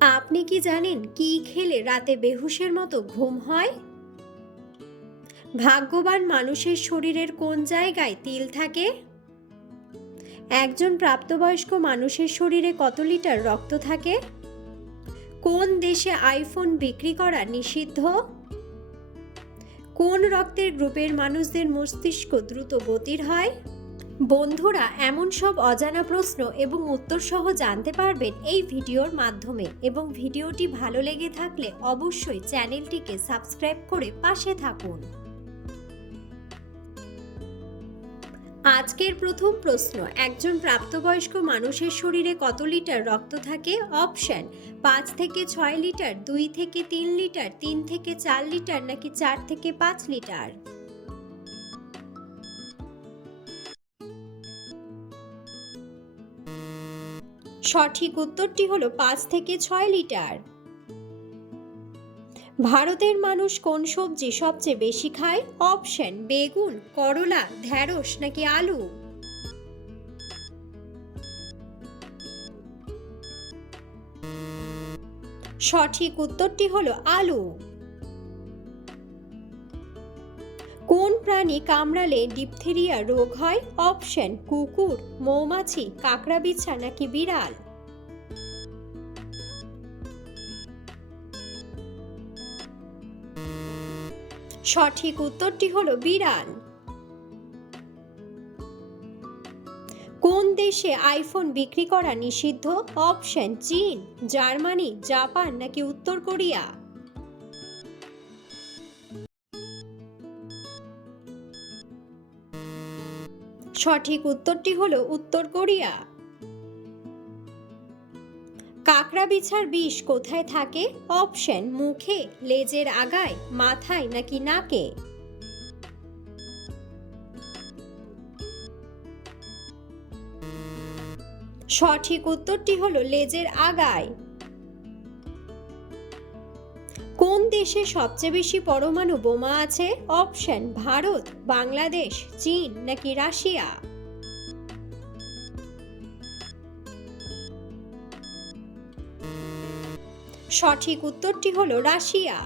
আপনি কি জানেন কি খেলে রাতে বেহুশের মতো ঘুম হয়? ভাগ্যবান মানুষের শরীরের কোন জায়গায় তিল থাকে? একজন প্রাপ্তবয়স্ক মানুষের শরীরে কত লিটার রক্ত থাকে? কোন দেশে আইফোন বিক্রি করা নিষিদ্ধ? কোন রক্তের গ্রুপের মানুষদের মস্তিষ্ক দ্রুত গতির হয়? বন্ধুরা, এমন সব অজানা প্রশ্ন এবং উত্তর সহ জানতে পারবেন এই ভিডিওর মাধ্যমে এবং ভিডিওটি ভালো লেগে থাকলে অবশ্যই চ্যানেলটিকে সাবস্ক্রাইব করে পাশে থাকুন। আজকের প্রথম প্রশ্ন, একজন প্রাপ্তবয়স্ক মানুষের শরীরে কত লিটার রক্ত থাকে? অপশন, পাঁচ থেকে ছয় লিটার, দুই থেকে তিন লিটার, তিন থেকে চার লিটার নাকি চার থেকে পাঁচ লিটার? সঠিক উত্তরটি হলো পাঁচ থেকে ছয় লিটার। ভারতের মানুষ কোন সবজি সবচেয়ে বেশি খায়? অপশন, বেগুন, করলা, ঢ্যাঁড়স নাকি আলু? সঠিক উত্তরটি হলো আলু। কোন প্রাণী কামড়ালে ডিপথেরিয়া রোগ হয়? অপশন কুকুর, মৌমাছি, কাকড়া বিছা নাকি বিড়াল? সঠিক উত্তরটি হলো বিড়াল। কোন দেশে আইফোন বিক্রি করা নিষিদ্ধ? অপশন চীন, জার্মানি, জাপান নাকি উত্তর কোরিয়া? সঠিক উত্তরটি হলো উত্তর কোরিয়া। কাকড়া বিছার বিষ কোথায় থাকে? অপশন, মুখে, লেজের আগায়, মাথায় নাকি নাকে? সঠিক উত্তরটি হলো লেজের আগায়। কোন দেশে সবচেয়ে বেশি পরমাণু বোমা আছে? অপশন, ভারত, বাংলাদেশ, চীন নাকি রাশিয়া? সঠিক উত্তরটি হলো রাশিয়া।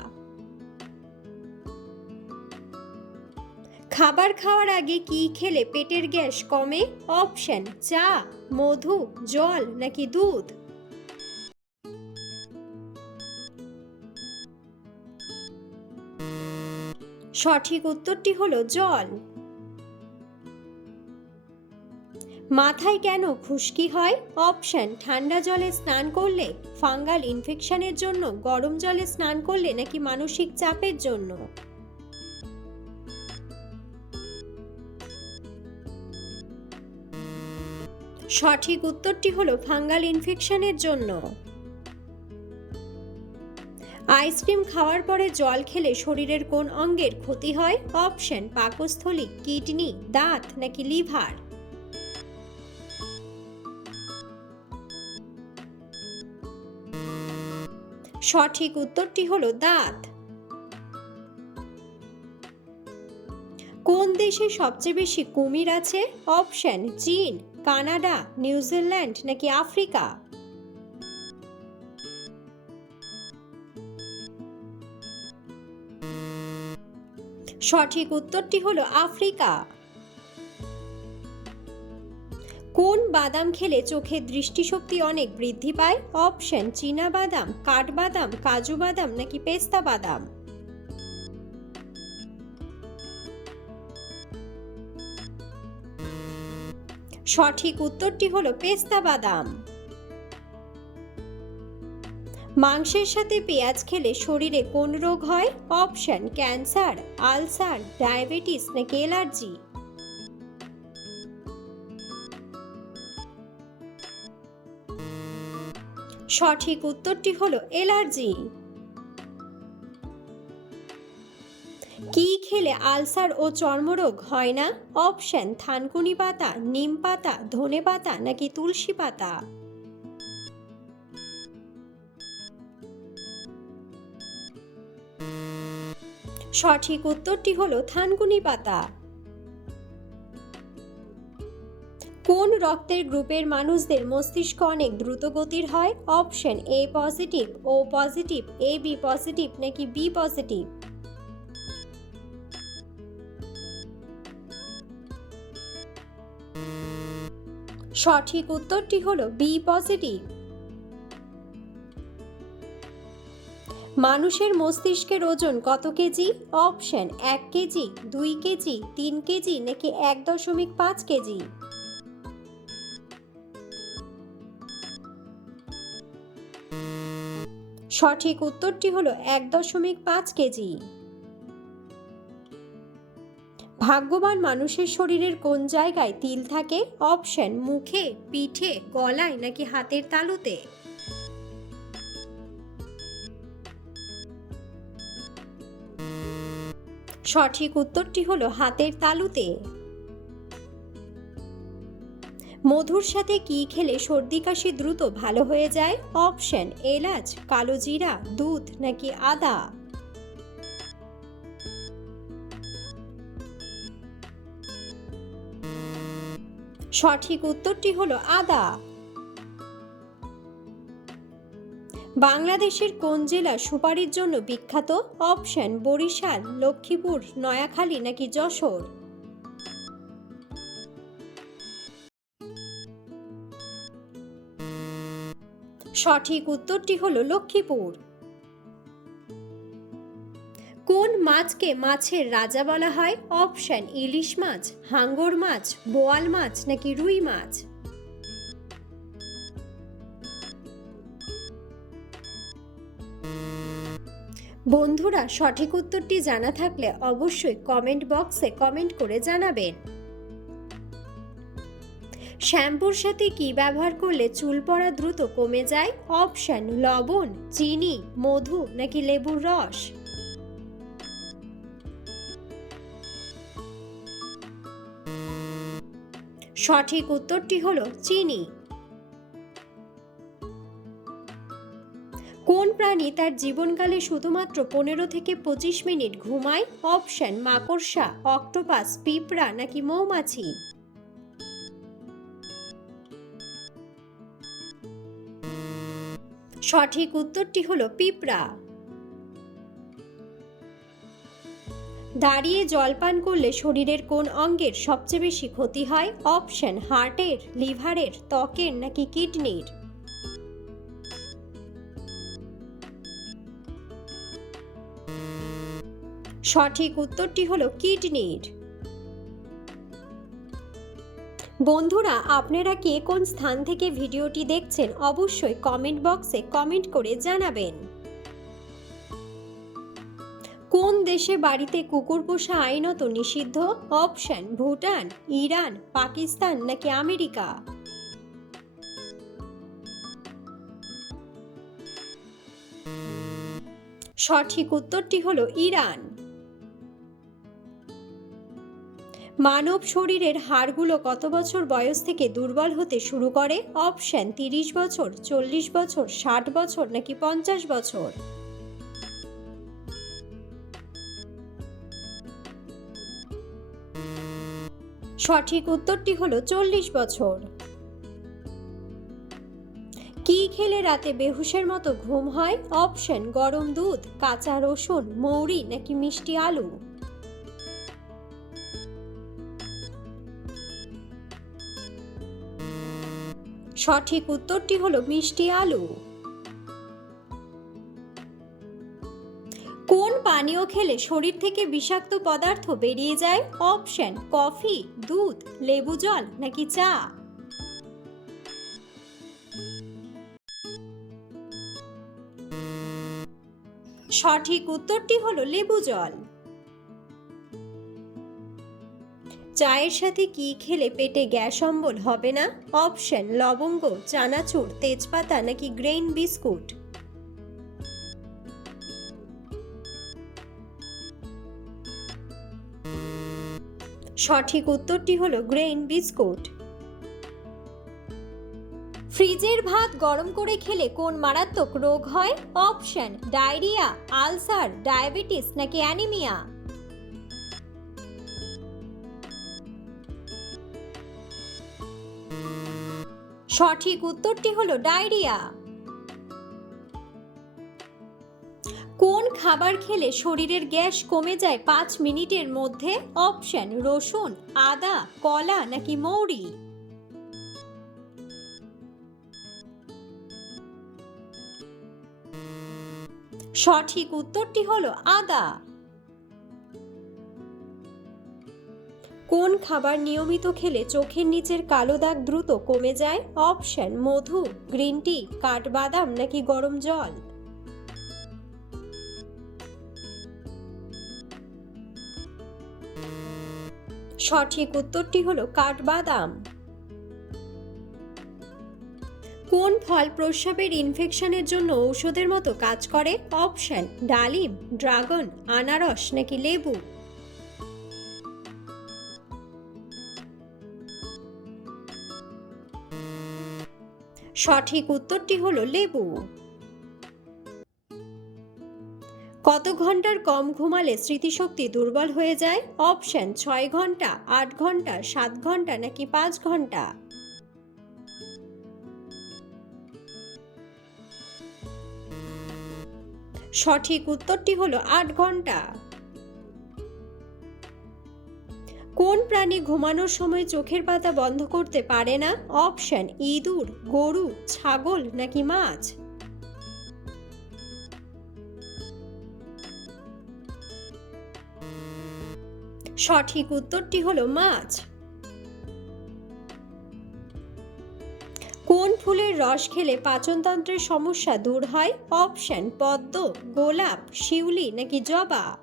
খাবার খাওয়ার আগে কি খেলে পেটের গ্যাস কমে? অপশন, চা, মধু, জল নাকি দুধ? সঠিক উত্তরটি হলো জল। মাথায় কেন খুশকি হয়? অপশন, ঠান্ডা জলে স্নান করলে, ফাঙ্গাল ইনফেকশনের জন্য, গরম জলে স্নান করলে নাকি মানসিক চাপের জন্য? সঠিক উত্তরটি হলো ফাঙ্গাল ইনফেকশনের জন্য। আইসক্রিম খাওয়ার পরে জল খেলে শরীরের কোন অঙ্গের ক্ষতি হয়? অপশন, পাকস্থলী, কিডনি, দাঁত নাকি লিভার? সঠিক উত্তরটি হলো দাঁত। কোন দেশে সবচেয়ে বেশি কুমির আছে? অপশন, চীন, কানাডা, নিউজিল্যান্ড নাকি আফ্রিকা? সঠিক উত্তরটি হলো আফ্রিকা। কোন বাদাম খেলে চোখের দৃষ্টিশক্তি অনেক বৃদ্ধি পায়? অপশন, চীনা বাদাম কাঠবাদাম কাজু বাদাম নাকি পেস্তা বাদাম? সঠিক উত্তরটি হলো পেস্তা বাদাম। মাংসের সাথে পেঁয়াজ খেলে শরীরে কোন রোগ হয়? অপশন, ক্যান্সার, আলসার, ডায়াবেটিস নাকি অ্যালার্জি? সঠিক উত্তরটি হলো অ্যালার্জি। কি খেলে আলসার ও চর্মরোগ হয় না? অপশন, থানকুনি পাতা, নিম পাতা, ধনে পাতা নাকি তুলসী পাতা? সঠিক উত্তরটি হলো থানকুনি পাতা। কোন রক্তের গ্রুপের মানুষদের মস্তিষ্ক অনেক দ্রুত গতির হয়? Option A positive, O positive, A B positive নাকি বি পজিটিভ? সঠিক উত্তরটি হলো বি পজিটিভ। মানুষের মস্তিষ্কের ওজন কত কেজি? অপশন, এক কেজি, দুই কেজি, তিন কেজি নাকি এক দশমিক পাঁচ কেজি? সঠিক উত্তরটি হলো এক দশমিক পাঁচ কেজি। ভাগ্যবান মানুষের শরীরের কোন জায়গায় তিল থাকে? অপশন, মুখে, পিঠে, গলায় নাকি হাতের তালুতে? সঠিক উত্তরটি হলো হাতের তালুতে। মধুর সাথে কি খেলে সর্দি কাশি দ্রুত ভালো হয়ে যায়? অপশন, এলাচ, কালো জিরা, দুধ নাকি আদা? সঠিক উত্তরটি হলো আদা। বাংলাদেশের কোন জেলা সুপারির জন্য বিখ্যাত? অপশন, বরিশাল, লক্ষ্মীপুর, নয়াখালী নাকি যশোর? সঠিক উত্তরটি হলো লক্ষ্মীপুর। কোন মাছকে মাছের রাজা বলা হয়? অপশন, ইলিশ মাছ, হাঙ্গর মাছ, বোয়াল মাছ নাকি রুই মাছ? বন্ধুরা, সঠিক উত্তরটি জানা থাকলে অবশ্যই কমেন্ট বক্সে কমেন্ট করে জানাবেন। শ্যাম্পুর সাথে কি ব্যবহার করলে চুল পড়া দ্রুত কমে যায়? অপশন লবণ, চিনি, মধু, নাকি লেবুর রস? সঠিক উত্তরটি হলো চিনি। প্রাণী তার জীবনকালে শুধুমাত্র পনেরো থেকে পঁচিশ মিনিট ঘুমায়, অপশন মাকড়সা, অক্টোপাস, পিঁপড়া নাকি মৌমাছি। সঠিক উত্তরটি হলো পিঁপড়া। দাঁড়িয়ে জলপান করলে শরীরের কোন অঙ্গের সবচেয়ে বেশি ক্ষতি হয়? অপশন হার্টের, লিভারের, ত্বকের নাকি কিডনির? সঠিক উত্তরটি হলো কিডনির। বন্ধুরা, আপনারা কে কোন স্থান থেকে ভিডিওটি দেখছেন অবশ্যই কমেন্ট বক্সে কমেন্ট করে জানাবেন। কোন দেশে বাড়িতে কুকুর পোষা আইনত নিষিদ্ধ? অপশন, ভুটান, ইরান, পাকিস্তান নাকি আমেরিকা? সঠিক উত্তরটি হলো ইরান। মানব শরীরের হাড়গুলো কত বছর বয়স থেকে দুর্বল হতে শুরু করে? অপশন তিরিশ বছর, চল্লিশ বছর, ষাট বছর নাকি পঞ্চাশ বছর? সঠিক উত্তরটি হলো চল্লিশ বছর। কি খেলে রাতে বেহুশের মতো ঘুম হয়? অপশন গরম দুধ, কাঁচা রসুন, মৌরি নাকি মিষ্টি আলু? সঠিক উত্তরটি হলো মিষ্টি আলু। কোন পানীয় খেলে শরীর থেকে বিষাক্ত পদার্থ বেরিয়ে যায়? অপশন, কফি, দুধ, লেবু জল নাকি চা? সঠিক উত্তরটি হলো লেবু জল। চায়ের সাথে কি খেলে পেটে গ্যাস অম্বল হবে না? অপশন, লবঙ্গ, চানাচুর, তেজপাতা নাকি গ্রেইন বিস্কুট? সঠিক উত্তরটি হলো গ্রেইন বিস্কুট। ফ্রিজের ভাত গরম করে খেলে কোন মারাত্মক রোগ হয়? অপশন, ডায়রিয়া, আলসার, ডায়াবেটিস নাকি অ্যানিমিয়া? সঠিক উত্তরটি হলো ডায়রিয়া। কোন খাবার খেলে শরীরের গ্যাস কমে যায় পাঁচ মিনিটের মধ্যে? অপশন, রসুন, আদা, কলা নাকি মৌরি? সঠিক উত্তরটি হলো আদা। কোন খাবার নিয়মিত খেলে চোখের নিচের কালো দাগ দ্রুত কমে যায়? অপশন, মধু, গ্রিন টি, কাঠবাদাম নাকি গরম জল? সঠিক উত্তরটি হলো কাঠবাদাম। কোন ফল প্রস্রাবের ইনফেকশনের জন্য ঔষধের মতো কাজ করে? অপশন, ডালিম, ড্রাগন, আনারস নাকি লেবু? সঠিক উত্তরটি হলো লেবু। কত ঘণ্টার কম ঘুমালে স্মৃতিশক্তি দুর্বল হয়ে যায়? অপশন ছয় ঘণ্টা, আট ঘণ্টা, সাত ঘণ্টা নাকি পাঁচ ঘণ্টা? সঠিক উত্তরটি হলো আট ঘণ্টা। কোন প্রাণী ঘুমানোর সময় চোখের পাতা বন্ধ করতে পারে না? অপশন, ইঁদুর, গরু, ছাগল নাকি মাছ? সঠিক উত্তরটি হলো মাছ। কোন ফুলের রস খেলে পাচনতন্ত্রের সমস্যা দূর হয়? অপশন, পদ্ম, গোলাপ, শিউলি নাকি জবা?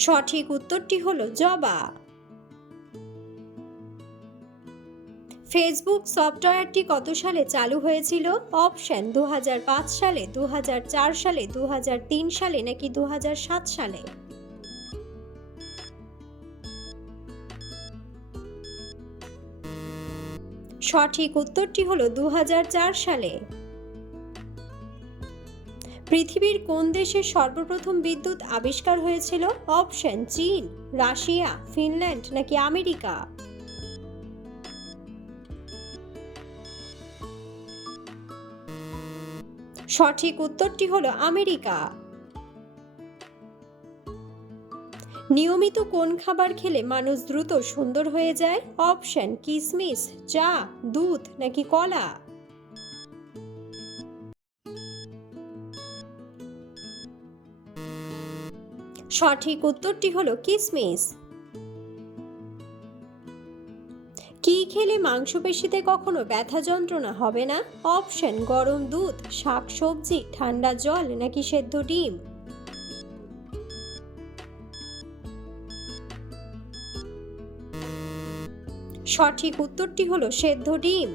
সঠিক উত্তরটি হলো জবা ফেসবুক সফটওয়্যারটি কত সালে চালু হয়েছিল? অপশন দু হাজার পাঁচ সালে দু হাজার চার সালে দু হাজার তিন সালে নাকি দু হাজার সাত সালে? সঠিক উত্তরটি হলো দু হাজার চার সালে। পৃথিবীর কোন দেশে সর্বপ্রথম বিদ্যুৎ আবিষ্কার হয়েছিল? অপশন চীন, রাশিয়া, ফিনল্যান্ড নাকি আমেরিকা? সঠিক উত্তরটি হলো আমেরিকা। নিয়মিত কোন খাবার খেলে মানুষ দ্রুত সুন্দর হয়ে যায়? অপশন কিসমিস, চা, দুধ নাকি কলা? সঠিক উত্তরটি হলো কিসমিস। কি খেলে মাংসপেশিতে কখনো ব্যথা যন্ত্রণা হবে না? অপশন, গরম দুধ, শাক সবজি, ঠান্ডা জল নাকি সেদ্ধ ডিম? সঠিক উত্তরটি হলো সেদ্ধ ডিম।